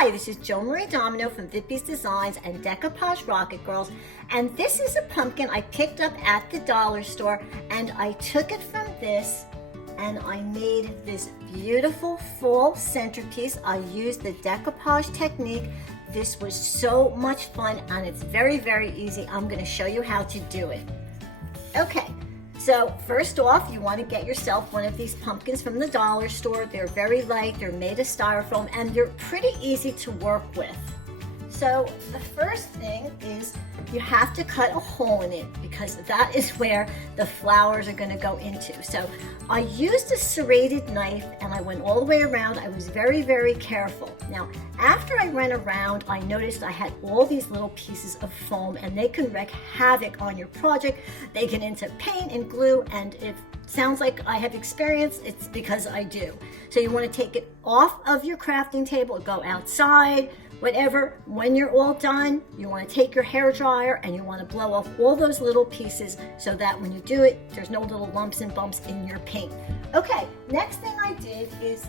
Hi, this is Joan-Marie Domino from Vippi's Designs and Decoupage Rocket Girls, and this is a pumpkin I picked up at the dollar store, and I took it from this and I made this beautiful fall centerpiece. I used the decoupage technique. This was so much fun and it's very, very easy. I'm going to show you how to do it. Okay. So first off, you want to get yourself one of these pumpkins from the dollar store. They're very light, they're made of styrofoam, and they're pretty easy to work with. So the first thing is you have to cut a hole in it because that is where the flowers are going to go into. So I used a serrated knife and I went all the way around. I was very, very careful. Now, after I went around, I noticed I had all these little pieces of foam and they can wreak havoc on your project. They get into paint and glue, and it sounds like I have experience. It's because I do. So you want to take it off of your crafting table, go outside, whatever. When you're all done, you want to take your hair dryer and you want to blow off all those little pieces so that when you do it, there's no little lumps and bumps in your paint. Okay, next thing I did is,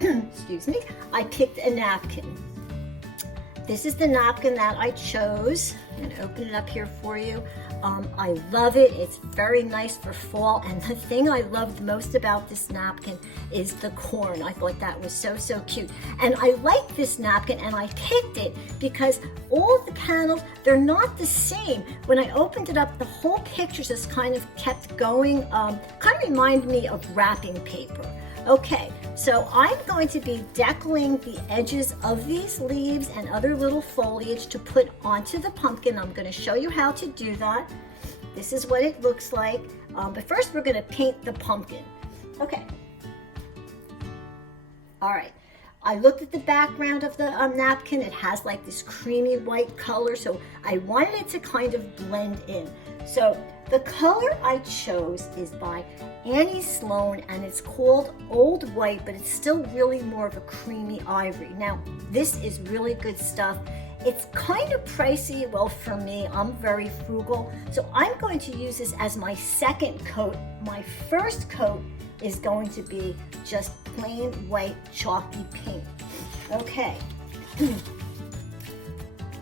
excuse me, I picked a napkin. This is the napkin that I chose. I'm going to open it up here for you. I love it. It's very nice for fall, and the thing I loved most about this napkin is the corn. I thought that was so, so cute. And I like this napkin, and I picked it because all of the panels, they're not the same. When I opened it up, the whole picture just kind of kept going, kind of reminded me of wrapping paper. Okay, so I'm going to be decorating the edges of these leaves and other little foliage to put onto the pumpkin. I'm going to show you how to do that. This is what it looks like. But first we're going to paint the pumpkin. Okay. All right. I looked at the background of the napkin. It has like this creamy white color, so I wanted it to kind of blend in. So the color I chose is by Annie Sloan, and it's called Old White, but it's still really more of a creamy ivory. Now, this is really good stuff. It's kind of pricey. Well, for me, I'm very frugal, so I'm going to use this as my second coat. My first coat is going to be just plain white chalky paint. Okay.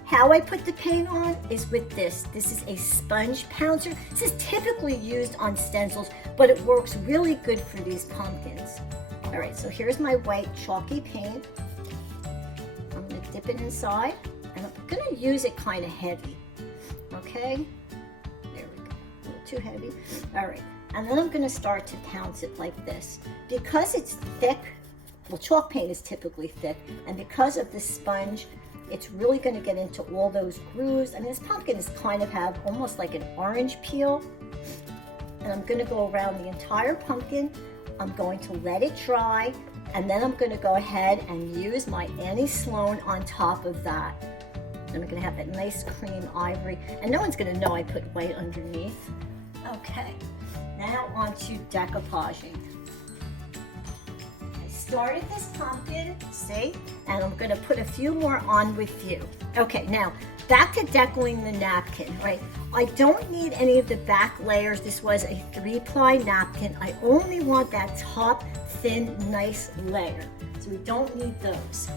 How I put the paint on is with this. This is a sponge pouncer. This is typically used on stencils, but it works really good for these pumpkins. All right, so here's my white chalky paint. I'm gonna dip it inside, and I'm gonna use it kind of heavy, okay? There we go, a little too heavy. All right, and then I'm gonna start to pounce it like this. Because it's thick, well, chalk paint is typically thick, and because of the sponge, it's really going to get into all those grooves. I mean, this pumpkin is kind of have almost like an orange peel. And I'm going to go around the entire pumpkin. I'm going to let it dry. And then I'm going to go ahead and use my Annie Sloan on top of that. And I'm going to have that nice cream ivory. And no one's going to know I put white underneath. Okay, now on to decoupaging. Started this pumpkin, see, and I'm going to put a few more on with you. Okay, now back to decorating the napkin, right? I don't need any of the back layers. This was a 3-ply napkin. I only want that top thin, nice layer. So we don't need those.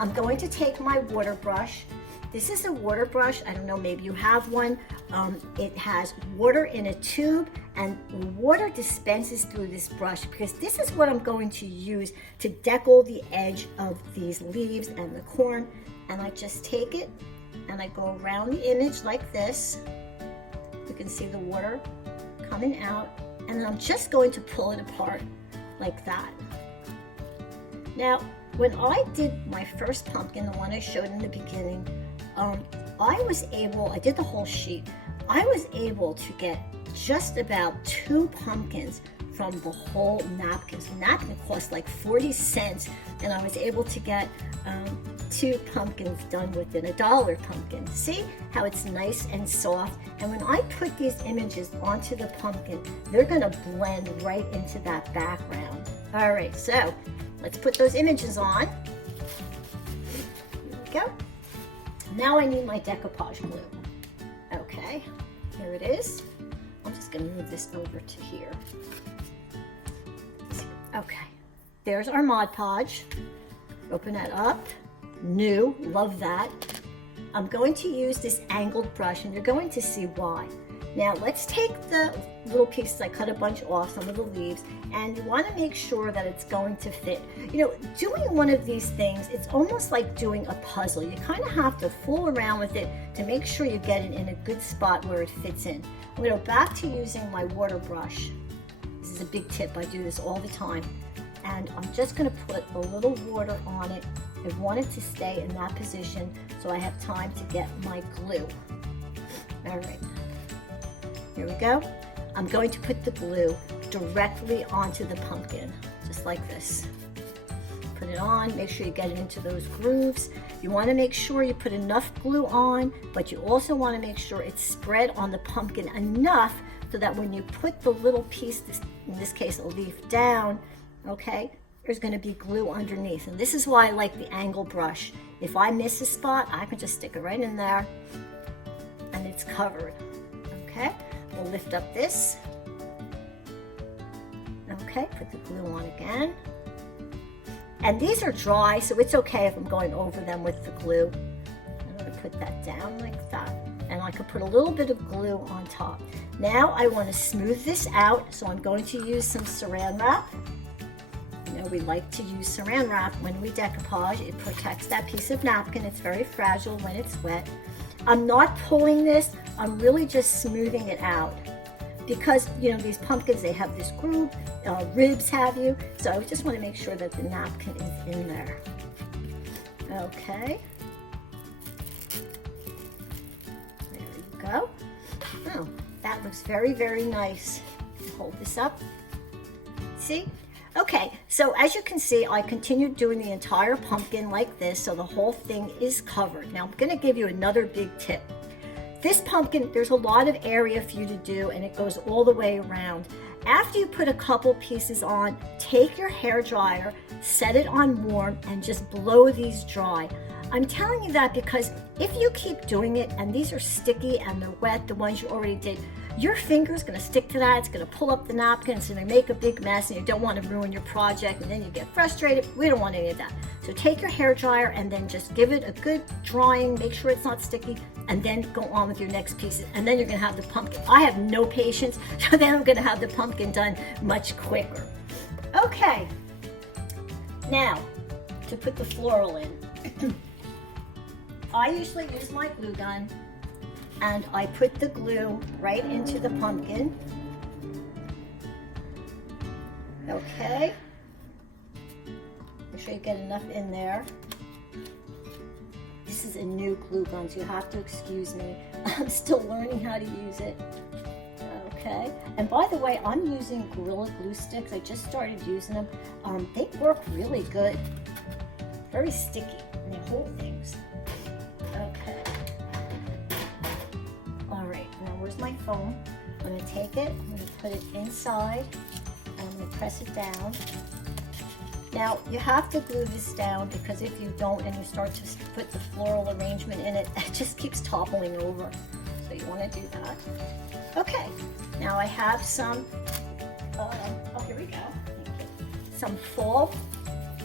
I'm going to take my water brush. This is a water brush. I don't know, maybe you have one. It has water in a tube, and water dispenses through this brush because this is what I'm going to use to deco the edge of these leaves and the corn. And I just take it and I go around the image like this. You can see the water coming out, and then I'm just going to pull it apart like that. Now, when I did my first pumpkin, the one I showed in the beginning, I did the whole sheet. I was able to get just about 2 pumpkins from the whole napkin. The napkin cost like 40 cents, and I was able to get 2 pumpkins done within $1 pumpkin. See how it's nice and soft? And when I put these images onto the pumpkin, they're gonna blend right into that background. All right, so let's put those images on. Here we go. Now I need my decoupage glue. Okay, here it is. I'm just going to move this over to here. Okay, there's our Mod Podge. Open that up. new, love that. I'm going to use this angled brush, and you're going to see why. Now let's take the little pieces, I cut a bunch off, some of the leaves, and you want to make sure that it's going to fit. You know, doing one of these things, it's almost like doing a puzzle. You kind of have to fool around with it to make sure you get it in a good spot where it fits in. I'm going to go back to using my water brush. This is a big tip, I do this all the time. And I'm just going to put a little water on it. I want it to stay in that position so I have time to get my glue. All right. Here we go. I'm going to put the glue directly onto the pumpkin, just like this. Put it on, make sure you get it into those grooves. You want to make sure you put enough glue on, but you also want to make sure it's spread on the pumpkin enough so that when you put the little piece, in this case a leaf, down, okay, there's going to be glue underneath. And this is why I like the angle brush. If I miss a spot, I can just stick it right in there and it's covered. Okay. We'll lift up this. Okay, put the glue on again. And these are dry, so it's okay if I'm going over them with the glue. I'm going to put that down like that. And I could put a little bit of glue on top. Now I want to smooth this out, so I'm going to use some saran wrap. You know, we like to use saran wrap when we decoupage. It protects that piece of napkin. It's very fragile when it's wet. I'm not pulling this, I'm really just smoothing it out because, you know, these pumpkins, they have this groove, ribs have you, so I just want to make sure that the napkin is in there. Okay. There you go. Oh, that looks very, very nice. Hold this up. See? Okay, so as you can see, I continued doing the entire pumpkin like this, so the whole thing is covered. Now, I'm gonna give you another big tip. This pumpkin, there's a lot of area for you to do, and it goes all the way around. After you put a couple pieces on, take your hair dryer, set it on warm, and just blow these dry. I'm telling you that because if you keep doing it, and these are sticky and they're wet, the ones you already did, your finger's gonna stick to that, it's gonna pull up the napkin, it's gonna make a big mess, and you don't wanna ruin your project, and then you get frustrated. We don't want any of that. So take your hair dryer and then just give it a good drying, make sure it's not sticky, and then go on with your next pieces, and then you're gonna have the pumpkin. I have no patience, so then I'm gonna have the pumpkin done much quicker. Okay, now to put the floral in. I usually use my glue gun, and I put the glue right into the pumpkin. Okay. Make sure you get enough in there. This is a new glue gun, so you have to excuse me. I'm still learning how to use it. Okay. And by the way, I'm using Gorilla Glue sticks. I just started using them. They work really good. Very sticky, and they hold things. Okay. All right, now where's my foam? I'm gonna take it, I'm gonna put it inside, and I'm gonna press it down. Now, you have to glue this down because if you don't and you start to put the floral arrangement in it, it just keeps toppling over. So you wanna do that. Okay, now I have some, oh, here we go. Thank you. Some fall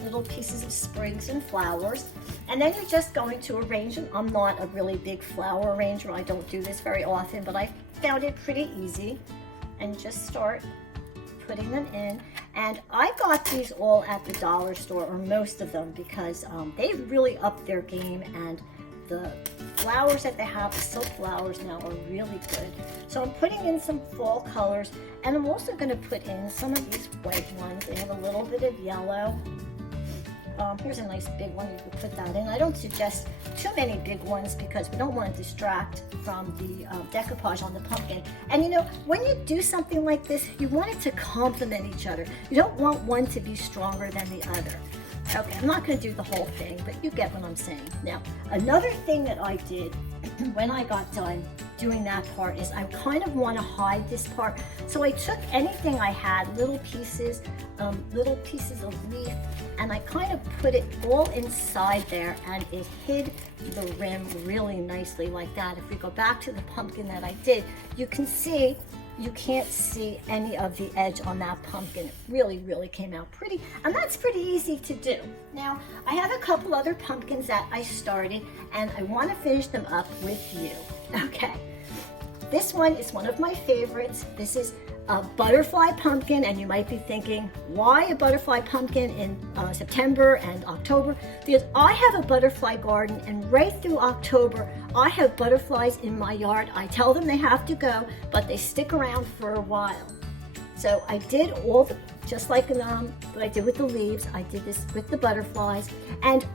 little pieces of sprigs and flowers. And then you're just going to arrange them. I'm not a really big flower arranger. I don't do this very often, but I found it pretty easy. And just start putting them in. And I got these all at the dollar store, or most of them, because they really upped their game, and the flowers that they have, the silk flowers now, are really good. So I'm putting in some fall colors, and I'm also going to put in some of these white ones. They have a little bit of yellow. Here's a nice big one, you can put that in. I don't suggest too many big ones because we don't want to distract from the decoupage on the pumpkin. And you know, when you do something like this, you want it to complement each other. You don't want one to be stronger than the other. Okay, I'm not going to do the whole thing, but you get what I'm saying. Now, another thing that I did when I got done doing that part is I kind of want to hide this part. So I took anything I had, little pieces of leaf, and I kind of put it all inside there, and it hid the rim really nicely like that. If we go back to the pumpkin that I did, you can see you can't see any of the edge on that pumpkin. It really, really came out pretty, and that's pretty easy to do. Now, I have a couple other pumpkins that I started, and I want to finish them up with you. Okay, this one is one of my favorites. This is a butterfly pumpkin, and you might be thinking, why a butterfly pumpkin in September and October? Because I have a butterfly garden, and right through October, I have butterflies in my yard. I tell them they have to go, but they stick around for a while. So I did all the, just like what I did with the leaves, I did this with the butterflies. And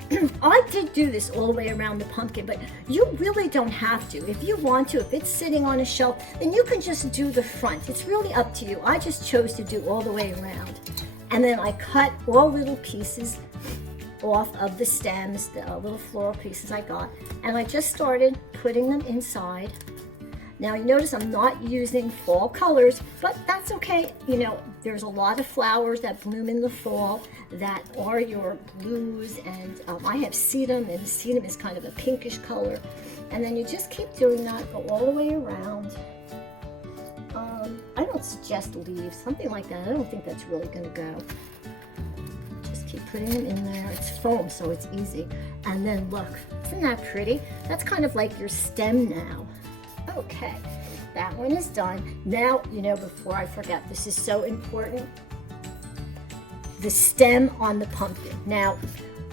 I did do this all the way around the pumpkin, but you really don't have to. If you want to, if it's sitting on a shelf, then you can just do the front. It's really up to you. I just chose to do all the way around. And then I cut all little pieces off of the stems, the little floral pieces I got. And I just started putting them inside. Now you notice I'm not using fall colors, but that's okay. You know, there's a lot of flowers that bloom in the fall that are your blues, and I have sedum, and sedum is kind of a pinkish color. And then you just keep doing that, go all the way around. I don't suggest leaves, something like that. I don't think that's really gonna go. Just keep putting them in there. It's foam, so it's easy. And then look, isn't that pretty? That's kind of like your stem now. Okay, that one is done. Now, you know, before I forget, this is so important, the stem on the pumpkin. Now,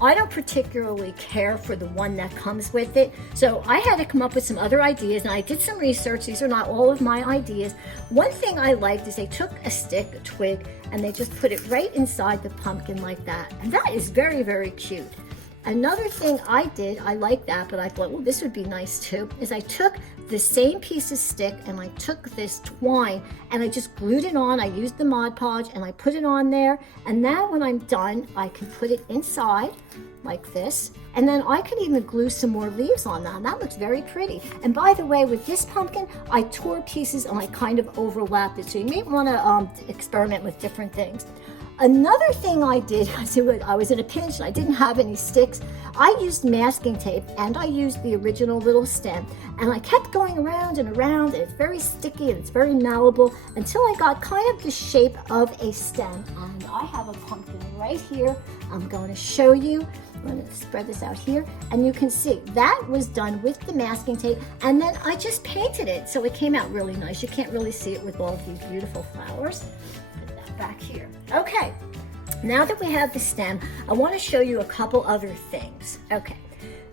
I don't particularly care for the one that comes with it, so I had to come up with some other ideas, and I did some research. These are not all of my ideas. One thing I liked is they took a stick, a twig, and they just put it right inside the pumpkin like that, and that is very, very cute. Another thing I did, I like that, but I thought, well, this would be nice too, is I took the same piece of stick and I took this twine and I just glued it on. I used the Mod Podge and I put it on there. And now when I'm done, I can put it inside like this. And then I can even glue some more leaves on that. And that looks very pretty. And by the way, with this pumpkin, I tore pieces and I kind of overlapped it. So you may want to experiment with different things. Another thing I did, I was in a pinch and I didn't have any sticks. I used masking tape and I used the original little stem, and I kept going around and around, and it's very sticky and it's very malleable until I got kind of the shape of a stem. And I have a pumpkin right here. I'm going to show you. I'm going to spread this out here, and you can see that was done with the masking tape, and then I just painted it, so it came out really nice. You can't really see it with all of these beautiful flowers. Put that back here. Okay, now that we have the stem, I want to show you a couple other things. Okay,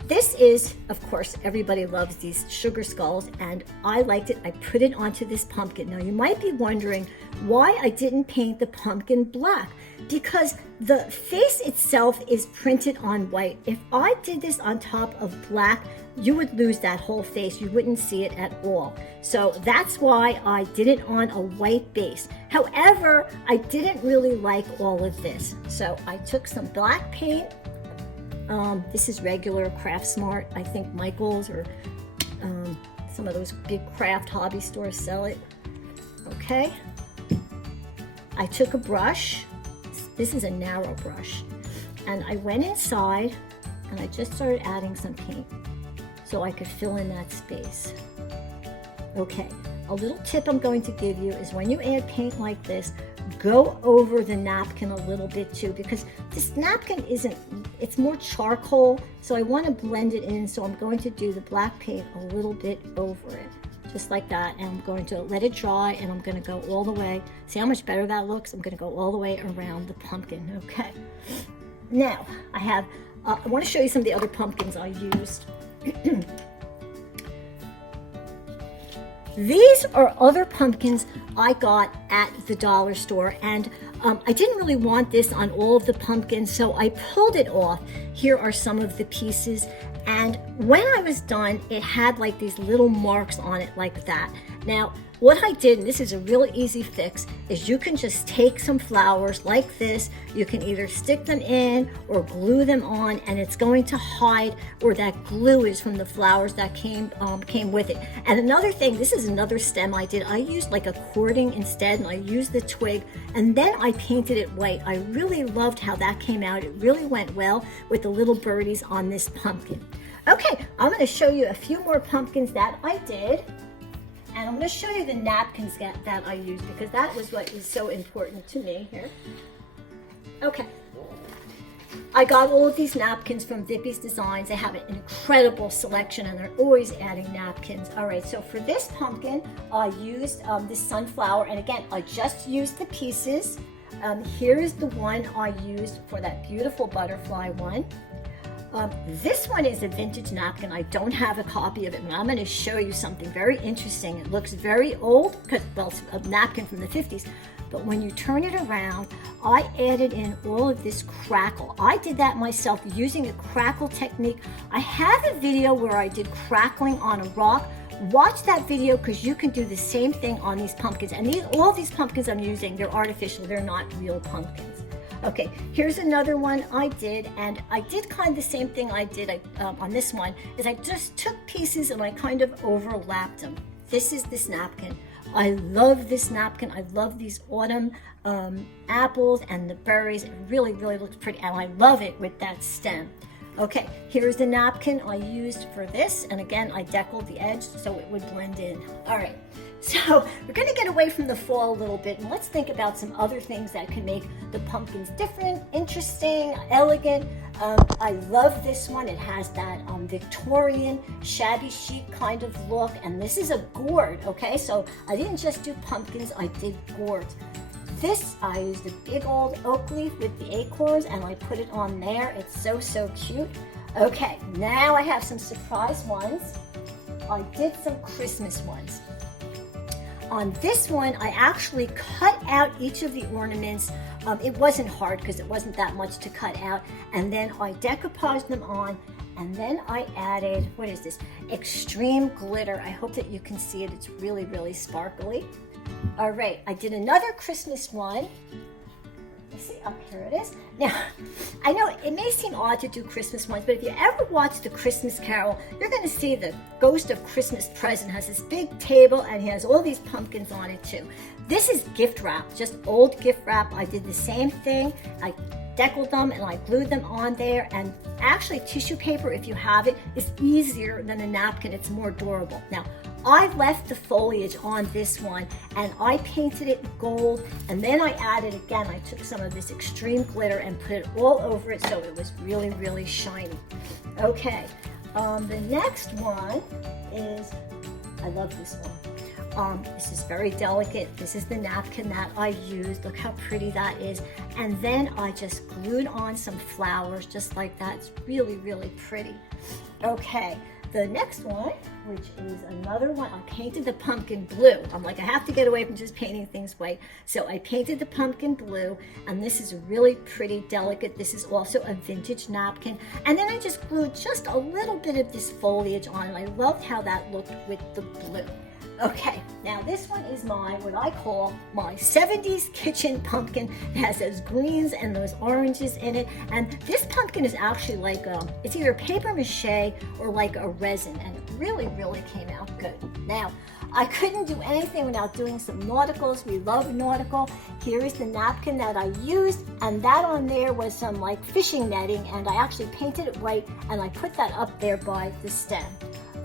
this is, of course, everybody loves these sugar skulls, and I liked it. I put it onto this pumpkin. Now, you might be wondering why I didn't paint the pumpkin black, because the face itself is printed on white. If I did this on top of black, you would lose that whole face. You wouldn't see it at all. So that's why I did it on a white base. However, I didn't really like all of this. So I took some black paint. This is regular Craft Smart. I think Michael's or some of those big craft hobby stores sell it. Okay. I took a brush. This is a narrow brush. And I went inside and I just started adding some paint so I could fill in that space. Okay, a little tip I'm going to give you is when you add paint like this, go over the napkin a little bit too, because this napkin it's more charcoal, so I want to blend it in, so I'm going to do the black paint a little bit over it, just like that, and I'm going to let it dry, and I'm going to go all the way. See how much better that looks? I'm going to go all the way around the pumpkin, okay? Now, I want to show you some of the other pumpkins I used. These are other pumpkins I got at the dollar store, and I didn't really want this on all of the pumpkins, so I pulled it off. Here are some of the pieces, and when I was done, it had like these little marks on it like that. Now, what I did, and this is a really easy fix, is you can just take some flowers like this. You can either stick them in or glue them on, and it's going to hide where that glue is from the flowers that came with it. And another thing, this is another stem I did. I used like a cording instead, and I used the twig, and then I painted it white. I really loved how that came out. It really went well with the little birdies on this pumpkin. Okay, I'm going to show you a few more pumpkins that I did. And I'm going to show you the napkins that I used because that was what was so important to me here. Okay. I got all of these napkins from Vippy's Designs. They have an incredible selection and they're always adding napkins. All right, so for this pumpkin, I used this sunflower. And again, I just used the pieces. Here is the one I used for that beautiful butterfly one. This one is a vintage napkin. I don't have a copy of it, and I'm going to show you something very interesting. It looks very old, because, well, it's a napkin from the 50s, but when you turn it around, I added in all of this crackle. I did that myself using a crackle technique. I have a video where I did crackling on a rock. Watch that video because you can do the same thing on these pumpkins. And all these pumpkins I'm using, they're artificial. They're not real pumpkins. Okay, here's another one I did, and I did kind of the same thing I did on this one, is I just took pieces and I kind of overlapped them. This is this napkin. I love this napkin. I love these autumn apples and the berries. It really, really looks pretty, and I love it with that stem. Okay, here's the napkin I used for this, and again, I deckled the edge so it would blend in. All right, so we're gonna get away from the fall a little bit, and let's think about some other things that can make the pumpkins different, interesting, elegant. I love this one. It has that Victorian shabby chic kind of look, and this is a gourd, okay? So I didn't just do pumpkins, I did gourds. This, I used a big old oak leaf with the acorns and I put it on there. It's so, so cute. Okay, now I have some surprise ones. I did some Christmas ones. On this one, I actually cut out each of the ornaments. It wasn't hard because it wasn't that much to cut out. And then I decoupaged them on. And then I added, what is this? Extreme glitter. I hope that you can see it. It's really, really sparkly. All right, I did another Christmas one. Let's see, up here it is. Now, I know it may seem odd to do Christmas ones, but if you ever watch The Christmas Carol, you're going to see the Ghost of Christmas Present has this big table and he has all these pumpkins on it too. This is gift wrap, just old gift wrap. I did the same thing. I deckled them and I glued them on there, and actually tissue paper, if you have it, is easier than a napkin. It's more durable. Now, I left the foliage on this one and I painted it gold, and then I added again, I took some of this extreme glitter and put it all over it so it was really, really shiny. Okay, the next one is, I love this one. This is very delicate. This is the napkin that I used. Look how pretty that is. And then I just glued on some flowers just like that. It's really, really pretty. Okay, the next one, which is another one, I painted the pumpkin blue. I'm like, I have to get away from just painting things white. So I painted the pumpkin blue, and this is really pretty delicate. This is also a vintage napkin. And then I just glued just a little bit of this foliage on, and I loved how that looked with the blue. Okay, now this one is what I call my 70s kitchen pumpkin. It has those greens and those oranges in it. And this pumpkin is actually like, it's either paper mache or like a resin. And it really, really came out good. Now, I couldn't do anything without doing some nauticals. We love nautical. Here is the napkin that I used. And that on there was some like fishing netting. And I actually painted it white and I put that up there by the stem.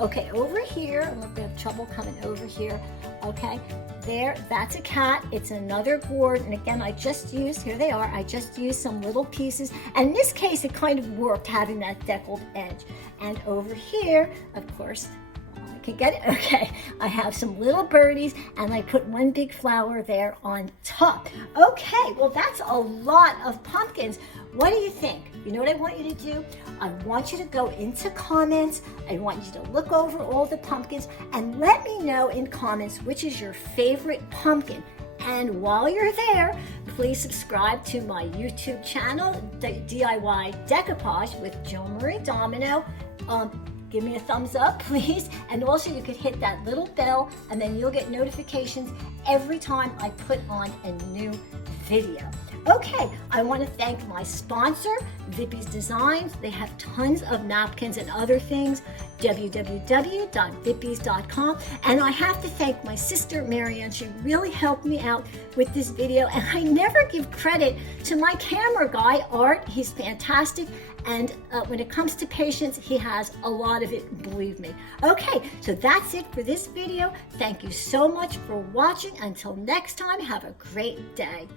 Okay, over here, I'm going to have trouble coming over here. Okay, there, that's a cat. It's another gourd. And again, I just used, here they are, I just used some little pieces. And in this case, it kind of worked having that deckled edge. And over here, of course, I can get it. Okay, I have some little birdies and I put one big flower there on top. Okay, well, that's a lot of pumpkins. What do you think? You know what I want you to do? I want you to go into comments. I want you to look over all the pumpkins and let me know in comments which is your favorite pumpkin. And while you're there, please subscribe to my YouTube channel, D.I.Y. Decoupage with Joan-Marie Domino. Give me a thumbs up, please. And also you could hit that little bell and then you'll get notifications every time I put on a new video. Okay, I want to thank my sponsor, Vippy's Designs. They have tons of napkins and other things, www.vippys.com. And I have to thank my sister, Marianne. She really helped me out with this video. And I never give credit to my camera guy, Art. He's fantastic. And when it comes to patience, he has a lot out of it, believe me. Okay, so that's it for this video. Thank you so much for watching. Until next time, have a great day.